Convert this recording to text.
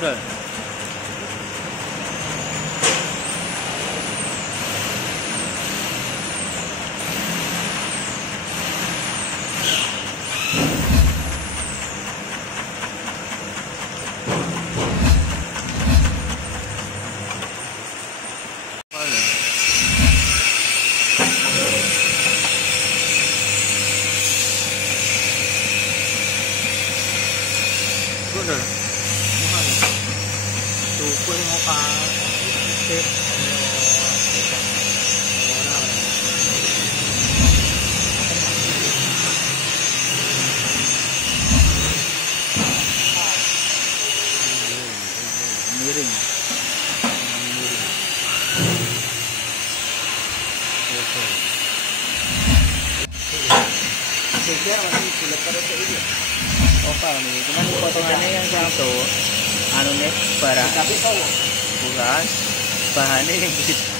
Udah. Udah. Tuh, pun mau pakai Miring. segar masih bulat pada ini. Oh paham nih, cuman potongannya yang satu anu nih barang Tapi tahu bukan bahannya yang gitu.